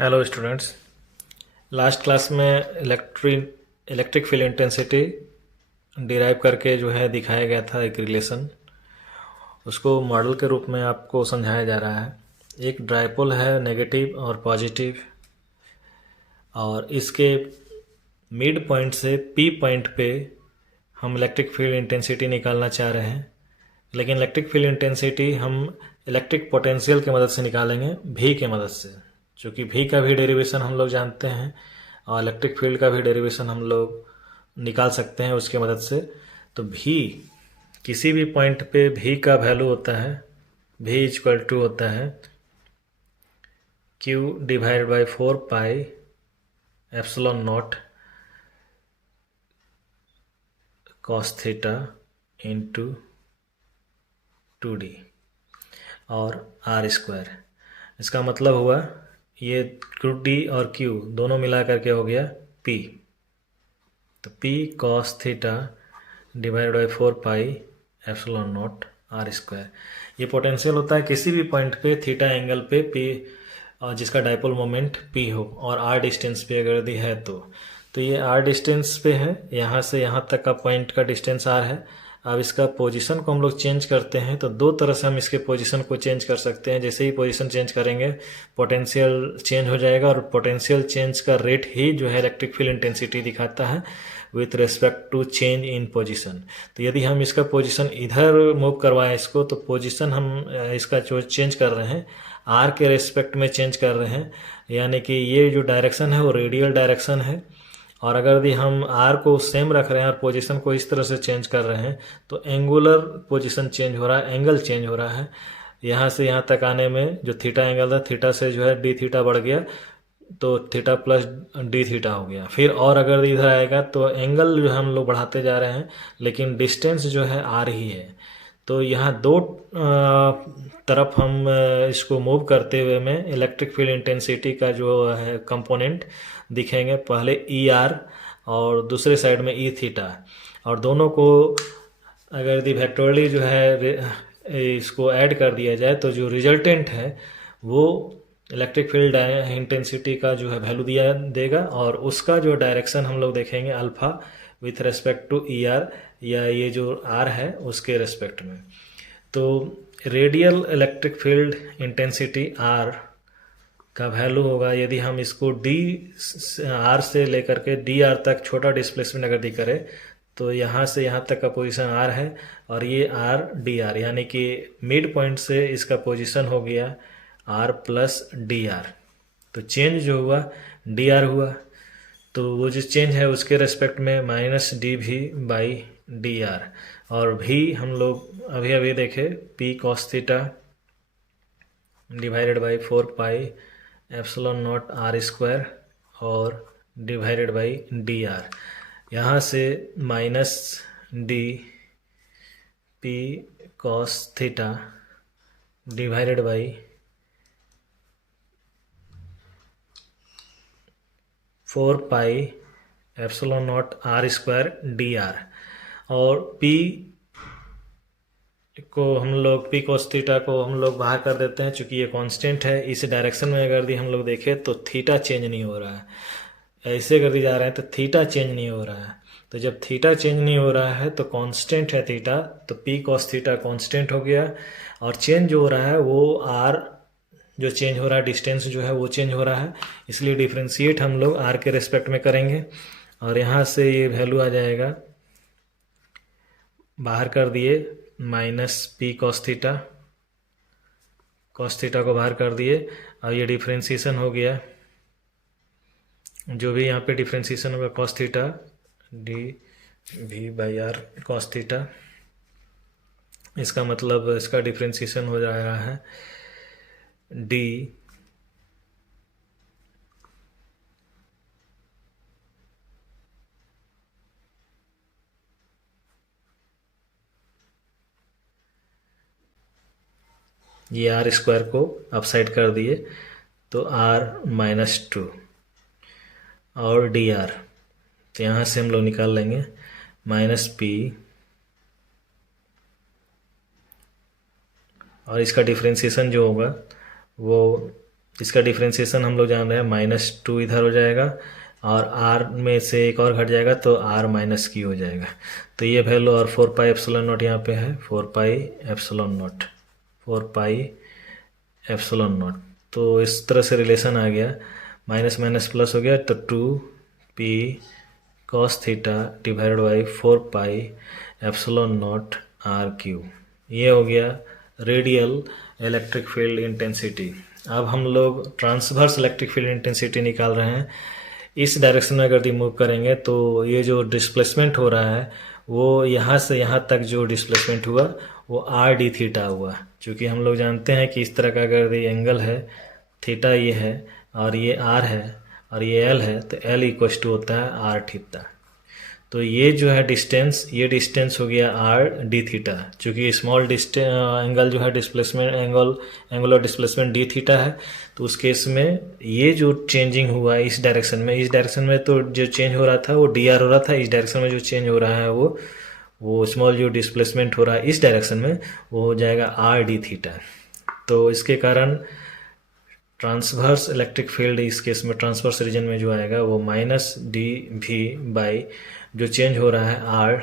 Hello students. Last class में electric field intensity derive करके जो है दिखाया गया था एक रिलेशन। उसको मॉडल के रूप में आपको समझाया जा रहा है। एक डायपोल है नेगेटिव और पॉजिटिव, और इसके मिड पॉइंट से पी पॉइंट पे हम इलेक्ट्रिक फील्ड इंटेंसिटी निकालना चाह रहे हैं। लेकिन इलेक्ट्रिक फील्ड इंटेंसिटी हम इलेक्ट्रिक पोटेंशियल की मदद से निकालेंगे, भी के मदद से। चूँकि भी का भी डेरिवेशन हम लोग जानते हैं और इलेक्ट्रिक फील्ड का भी डेरिवेशन हम लोग निकाल सकते हैं उसके मदद से। तो भी किसी भी पॉइंट पे भी का वैल्यू होता है, भी इक्वल टू होता है Q divide by 4 pi epsilon not cos theta into 2D और आर स्क्वायर। इसका मतलब हुआ ये D और Q दोनों मिला करके हो गया P। तो P cos theta divide by 4 pi epsilon naught R square. ये पोटेंशियल होता है किसी भी पॉइंट पे थीटा एंगल पे P, जिसका डाइपोल मोमेंट P हो और R डिस्टेंस पे अगर दी है तो ये R डिस्टेंस पे है, यहाँ से यहाँ तक का पॉइंट का डिस्टेंस R है। अब इसका पोजीशन को हम लोग चेंज करते हैं तो दो तरह से हम इसके पोजीशन को चेंज कर सकते हैं। जैसे ही पोजीशन चेंज करेंगे पोटेंशियल चेंज हो जाएगा, और पोटेंशियल चेंज का रेट ही जो है इलेक्ट्रिक फील्ड इंटेंसिटी दिखाता है with respect to change in position. तो यदि हम इसका पोजीशन इधर मूव करवाएं इसको, तो पोजीशन हम इसका जो चेंज कर रहे हैं आर के रेस्पेक्ट में चेंज कर रहे हैं, यानी कि ये जो डायरेक्शन है वो रेडियल डायरेक्शन है। और अगर यदि हम आर को सेम रख रहे हैं और पोजीशन को इस तरह से चेंज कर रहे हैं तो एंगुलर पोजीशन चेंज हो रहा है, एंगल चेंज हो रहा है। यहाँ से यहाँ तक आने में जो थीटा एंगल था, थीटा से जो है डी थीटा बढ़ गया तो थीटा प्लस डी थीटा हो गया। फिर और अगर इधर आएगा तो एंगल जो है हम लोग बढ़ाते जा रहे हैं, लेकिन डिस्टेंस जो है आर ही है। तो यहाँ दो तरफ हम इसको मूव करते हुए में इलेक्ट्रिक फील्ड इंटेंसिटी का जो है कंपोनेंट दिखेंगे, पहले ई आर और दूसरे साइड में ई थीटा। और दोनों को अगर यदि वेक्टोरली जो है इसको ऐड कर दिया जाए तो जो रिजल्टेंट है वो इलेक्ट्रिक फील्ड इंटेंसिटी का जो है वैल्यू दिया देगा, और उसका जो डायरेक्शन हम लोग देखेंगे alpha with respect to E R, या ये जो आर है उसके रेस्पेक्ट में। तो radial electric field intensity R का वैल्यू होगा, यदि हम इसको डी आर से लेकर के डी आर तक छोटा डिस्प्लेसमेंट अगर दी करें तो यहाँ से यहाँ तक का पोजीशन आर है और ये आर डी आर, यानी कि मिड पॉइंट से इसका पोजीशन हो गया आर प्लस डी आर। तो चेंज जो हुआ डी आर हुआ, तो वो जो चेंज है उसके रेस्पेक्ट में minus D V by D R. और भी हम लोग अभी अभी देखे P cos theta divided by 4 pi epsilon naught R square और डिवाइडेड बाई डी आर। यहाँ से minus D P cos theta divided by 4 pi epsilon naught R square D R. और P को हम लोग P cos थीटा को हम लोग बाहर कर देते हैं, चूँकि ये कांस्टेंट है। इस डायरेक्शन में अगर दी हम लोग देखें तो थीटा चेंज नहीं हो रहा है, ऐसे कर दी जा रहे हैं तो थीटा चेंज नहीं हो रहा है। तो जब थीटा चेंज नहीं हो रहा है तो कांस्टेंट है थीटा, तो P cos थीटा कांस्टेंट हो गया, और चेंज जो हो रहा है वो R जो चेंज हो रहा है, डिस्टेंस जो है वो चेंज हो रहा है, इसलिए डिफ्रेंशिएट हम लोग R के रेस्पेक्ट में करेंगे। और यहाँ से ये वैल्यू आ जाएगा, बाहर कर दिए minus P cos theta, cos theta को बाहर कर दिए। अब ये डिफ्रेंशिएशन हो गया, जो भी यहाँ पे डिफ्रेंशिएशन होगा cos theta D V by R cos theta. इसका मतलब इसका डिफ्रेंशिएशन हो जा रहा है डी ये आर स्क्वायर को अपसाइड कर दिए तो आर माइनस 2 और डी आर, तो यहाँ से हम लोग निकाल लेंगे माइनस पी, और इसका डिफ्रेंशिएशन जो होगा वो इसका डिफ्रेंसिएशन हम लोग जान रहे हैं, -2 इधर हो जाएगा और r में से एक और घट जाएगा तो r माइनस क्यू हो जाएगा। तो ये वैल्यू और 4 पाई एप्सिलॉन नॉट यहाँ पे है, 4 pi epsilon not, 4 pi epsilon not. तो इस तरह से रिलेशन आ गया, माइनस माइनस प्लस हो गया तो 2p cos theta divided by 4 pi epsilon naught R cube. ये हो गया रेडियल इलेक्ट्रिक फील्ड इंटेंसिटी। अब हम लोग ट्रांसवर्स इलेक्ट्रिक फील्ड इंटेंसिटी निकाल रहे हैं। इस डायरेक्शन में अगर मूव करेंगे तो ये जो डिस्प्लेसमेंट हो रहा है वो यहाँ से यहाँ तक जो डिस्प्लेसमेंट हुआ वो आर डी थीटा हुआ। क्योंकि हम लोग जानते हैं कि इस तरह का अगर ये एंगल है, थीटा ये है और ये आर है और ये एल है, तो एल इक्वल टू होता है आर थीटा। तो ये जो है डिस्टेंस, ये डिस्टेंस हो गया आर डी थीटा। चूँकि स्मॉल एंगल जो है displacement angular displacement D theta है, तो उस केस में ये जो चेंजिंग हुआ इस डायरेक्शन में तो जो चेंज हो रहा था वो डी आर हो रहा था। इस डायरेक्शन में जो चेंज हो रहा है वो स्मॉल जो डिस्प्लेसमेंट हो रहा है इस डायरेक्शन में वो हो जाएगा आर डी थीटा। तो इसके कारण ट्रांसवर्स इलेक्ट्रिक फील्ड इस केस में ट्रांसवर्स रीजन में जो आएगा वो माइनस डी वी बाई जो चेंज हो रहा है आर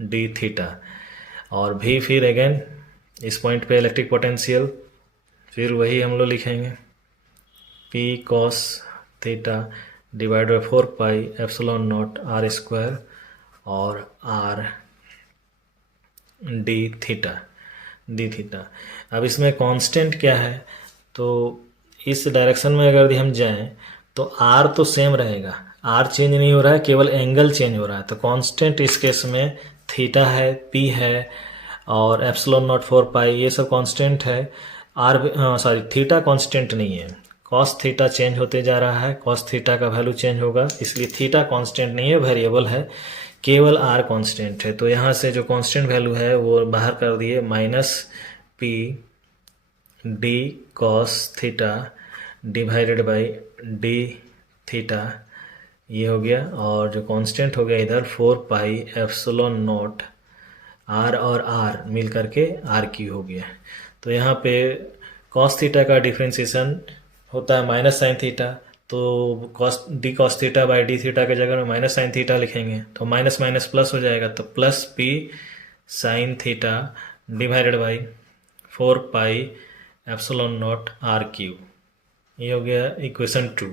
डी थीटा, और भी फिर अगेन इस पॉइंट पे इलेक्ट्रिक पोटेंशियल फिर वही हम लोग लिखेंगे p cos theta divide by 4 pi epsilon naught R square और आर डी थीटा। अब इसमें कांस्टेंट क्या है, तो इस डायरेक्शन में अगर हम जाएं तो r तो सेम रहेगा, r चेंज नहीं हो रहा है, केवल एंगल चेंज हो रहा है। तो कांस्टेंट इस केस में थीटा है, p है और एप्सिलॉन नॉट 4 पाई ये सब कांस्टेंट है। थीटा कांस्टेंट नहीं है, कॉस थीटा चेंज होते जा रहा है, कॉस थीटा का वैल्यू चेंज होगा, इसलिए थीटा कांस्टेंट नहीं है, वेरिएबल है, केवल r कांस्टेंट है। तो यहाँ से जो कांस्टेंट वैल्यू है वो बाहर कर दिए, minus p D cos theta divided by D theta ये हो गया, और जो कांस्टेंट हो गया इधर 4 पाई एप्सिलॉन नॉट r और r मिल करके आर क्यू हो गया। तो यहाँ पे कॉस थीटा का डिफ्रेंसिएशन होता है माइनस साइन थीटा, तो cos theta by D theta के जगह में माइनस साइन थीटा लिखेंगे तो माइनस माइनस प्लस हो जाएगा, तो plus p sine theta divided by 4 pi epsilon naught R cube. ये हो गया इक्वेशन 2।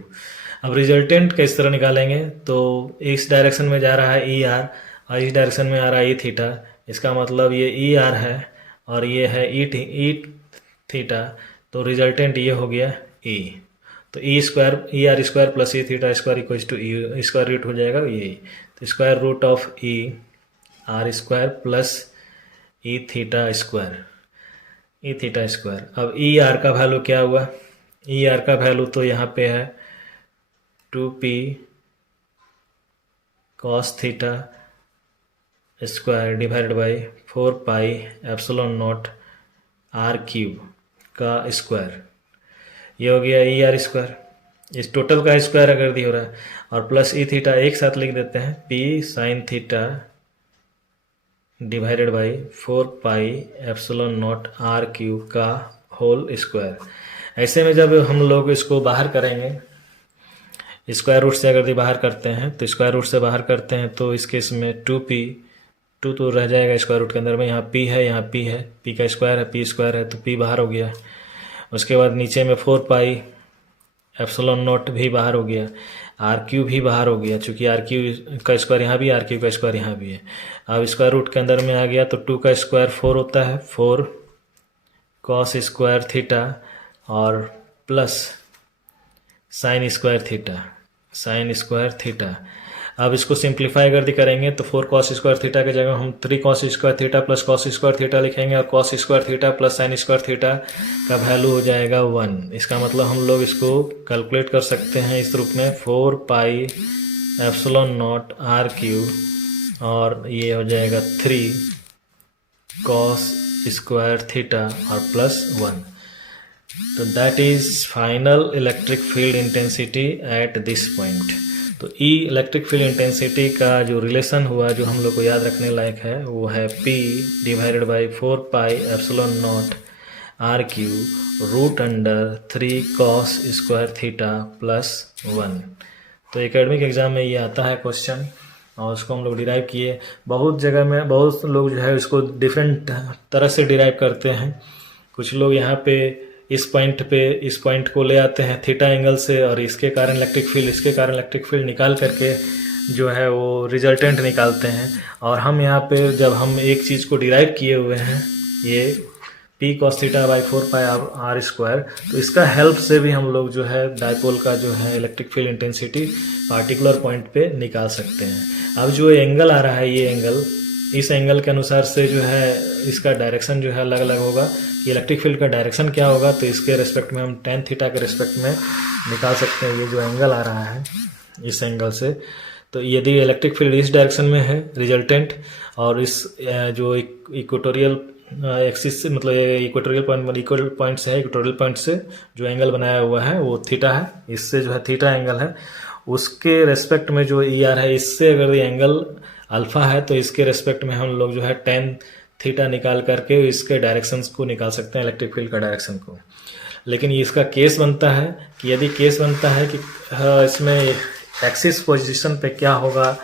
अब रिजल्टेंट किस तरह निकालेंगे, तो इस डायरेक्शन में जा रहा है ई आर और इस डायरेक्शन में आ रहा है ई थीटा। इसका मतलब ये ई आर है और ये है ई थीटा, तो रिजल्टेंट ये हो गया ई। तो E R square plus E theta square equal to E square root हो जाएगा ये, तो square root of E R square plus E theta square. अब ई आर का वैल्यू क्या हुआ, ई आर का वैल्यू तो यहाँ पे है 2p cos theta square divided by 4 pi epsilon naught R cube का स्क्वायर। ये हो गया ई आर स्क्वायर, इस टोटल का स्क्वायर अगर दी हो रहा है, और प्लस ई थीटा एक साथ लिख देते हैं, p sine theta divided by 4 pi epsilon naught R cube का होल स्क्वायर। ऐसे में जब हम लोग इसको बाहर करेंगे, स्क्वायर रूट से अगर बाहर करते हैं तो स्क्वायर रूट से बाहर करते हैं तो इस केस में 2 तो रह जाएगा स्क्वायर रूट के अंदर में, यहाँ p है, यहाँ p है, p का स्क्वायर है, p स्क्वायर है, तो p बाहर हो गया। उसके बाद नीचे में 4 पाई एप्सिलॉन नॉट भी बाहर हो गया, आर क्यू भी बाहर हो गया, चूँकि आर क्यू का स्क्वायर यहाँ भी, आर क्यू का स्क्वायर यहाँ भी है। अब स्क्वायर रूट के अंदर में आ गया तो 2 का स्क्वायर 4 होता है, 4 कॉस स्क्वायर थीटा और प्लस साइन स्क्वायर थीटा। अब इसको सिंप्लीफाई अगर करेंगे तो 4 कॉस स्क्वायर थीटा के जगह हम 3 cos square theta plus cos square theta लिखेंगे, और cos square theta plus sine square theta का वैल्यू हो जाएगा 1। इसका मतलब हम लोग इसको कैलकुलेट कर सकते हैं इस रूप में 4 pi epsilon naught R cube, और ये हो जाएगा 3 कॉस स्क्वायर थीटा और प्लस 1। तो that is final electric field intensity at this point. तो ई इलेक्ट्रिक फील्ड इंटेंसिटी का जो रिलेशन हुआ जो हम लोग को याद रखने लायक है वो है p divided by 4 pi epsilon not RQ√3 cos square theta plus 1। तो एकेडमिक एग्ज़ाम में ये आता है क्वेश्चन और उसको हम लोग डिराइव किए। बहुत जगह में बहुत लोग जो है इसको डिफरेंट तरह से डिराइव करते हैं। कुछ लोग यहाँ पे इस पॉइंट को ले आते हैं थीटा एंगल से और इसके कारण इलेक्ट्रिक फील्ड निकाल करके जो है वो रिजल्टेंट निकालते हैं। और हम यहाँ पे जब हम एक चीज़ को डिराइव किए हुए हैं ये P cos theta by 4πr², तो इसका हेल्प से भी हम लोग जो है डायपोल का जो है electric field intensity particular point पे निकाल सकते हैं। अब जो एंगल आ रहा है ये एंगल, इस एंगल के अनुसार से जो है इसका डायरेक्शन जो है अलग अलग होगा कि इलेक्ट्रिक फील्ड का डायरेक्शन क्या होगा। तो इसके रेस्पेक्ट में हम tan थीटा के रेस्पेक्ट में निकाल सकते हैं ये जो एंगल आ रहा है इस एंगल से। तो यदि इलेक्ट्रिक फील्ड इस डायरेक्शन में है रिजल्टेंट और इस जो इक्वेटोरियल एक्सिस से मतलब इक्वेटोरियल पॉइंट से है, इक्वेटोरियल पॉइंट से जो एंगल बनाया हुआ है वो थीटा है, इससे जो है थीटा एंगल है, उसके रेस्पेक्ट में जो ER है इससे अगर ये एंगल अल्फा है तो इसके रेस्पेक्ट में हम लोग जो है tan थीटा निकाल करके इसके डायरेक्शंस को निकाल सकते हैं इलेक्ट्रिक फील्ड का डायरेक्शन को। लेकिन ये इसका केस बनता है कि यदि केस बनता है कि इसमें एक्सिस पोजीशन पे क्या होगा,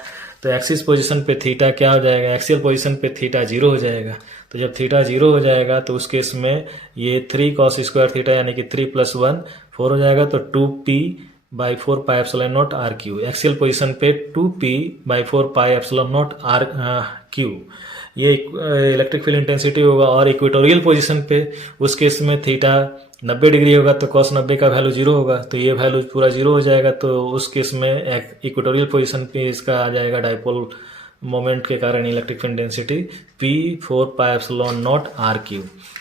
तो एक्सिस पोजीशन पे थीटा क्या हो जाएगा, एक्सियल पोजीशन पे थीटा 0 हो जाएगा। तो जब थीटा 0 हो जाएगा तो उस केस में ये 3 cos स्क्वायर थीटा यानी कि 3 + 1 4 हो जाएगा। तो 2p/4πε0 RQ, एक्सियल पोजीशन पे 2p/4πε0 RQ ये इलेक्ट्रिक फील्ड इंटेंसिटी होगा। और इक्वेटोरियल पोजीशन पे उस केस में थीटा 90 डिग्री होगा तो cos 90 का वैल्यू 0 होगा, तो ये वैल्यू पूरा 0 हो जाएगा। तो उस केस में इक्वेटोरियल पोजीशन पे इसका आ जाएगा डायपोल मोमेंट के कारण electric field intensity P4πε0 RQ।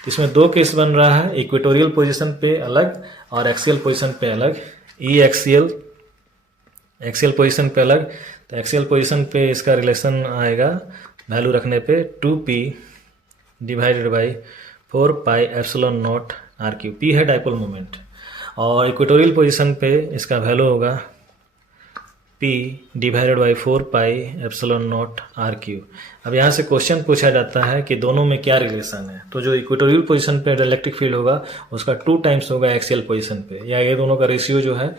इसमें दो केस बन रहा है, इक्वेटोरियल पोजीशन पे अलग और एक्सियल पोजीशन पे अलग। एक्सियल पोजीशन पे अलग, तो एक्सियल पोजीशन पे इसका रिलेशन आएगा वैल्यू रखने पे 2p/4πε0 RQ। P है डायपोल मोमेंट और इक्वेटोरियल पोजीशन पे इसका वैल्यू होगा P/4πε0 RQ। अब यहाँ से क्वेश्चन पूछा जाता है कि दोनों में क्या रिलेशन है। तो जो इक्वेटोरियल पोजीशन पे इलेक्ट्रिक फील्ड होगा उसका 2 टाइम्स होगा एक्सियल पोजीशन पे, या ये दोनों का रेशियो जो है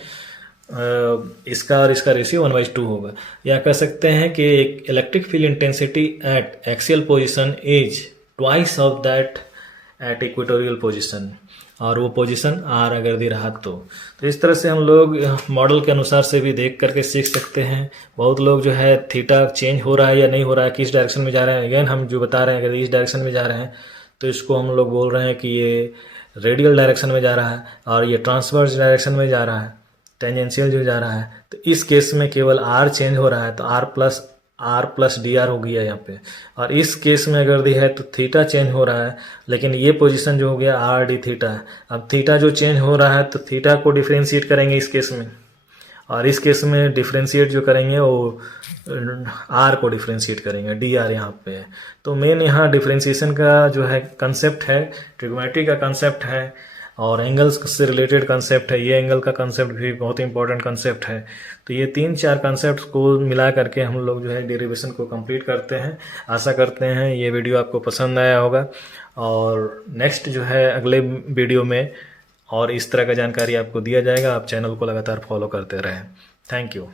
इसका और इसका रेशियो 1/2 होगा। या कह सकते हैं कि electric field intensity eight axial position is twice of that at equatorial position, और वो पोजीशन R अगर दे रहा तो इस तरह से हम लोग मॉडल के अनुसार से भी देख करके सीख सकते हैं। बहुत लोग जो है थीटा चेंज हो रहा है या नहीं हो रहा है, किस डायरेक्शन में जा रहे हैं, अगेन हम जो बता रहे हैं अगर इस डायरेक्शन में जा रहे हैं तो इसको हम लोग बोल रहे हैं कि ये रेडियल डायरेक्शन में जा रहा है, और ये ट्रांसवर्स डायरेक्शन में जा रहा है, टेंजेंशियल जो जा रहा है। तो इस केस में केवल R चेंज हो रहा है तो R प्लस dr हो गया यहाँ पे। और इस केस में अगर दी है तो थीटा चेंज हो रहा है, लेकिन ये पोजीशन जो हो गया R d थीटा है। अब थीटा जो चेंज हो रहा है तो थीटा को डिफ्रेंशिएट करेंगे इस केस में, और इस केस में डिफ्रेंशिएट जो करेंगे वो R को डिफ्रेंशिएट करेंगे, dr यहाँ पे है। तो मेन यहाँ डिफ्रेंशिएशन का जो है कंसेप्ट है, ट्रिग्नोमेट्री का कंसेप्ट है और एंगल्स से रिलेटेड कंसेप्ट है। ये एंगल का कंसेप्ट भी बहुत इंपॉर्टेंट कंसेप्ट है। तो ये 3-4 कंसेप्ट को मिला करके हम लोग जो है डेरिवेशन को कंप्लीट करते हैं। आशा करते हैं ये वीडियो आपको पसंद आया होगा, और नेक्स्ट जो है अगले वीडियो में और इस तरह का जानकारी आपको दिया जाएगा। आप चैनल को लगातार फॉलो करते रहें। Thank you.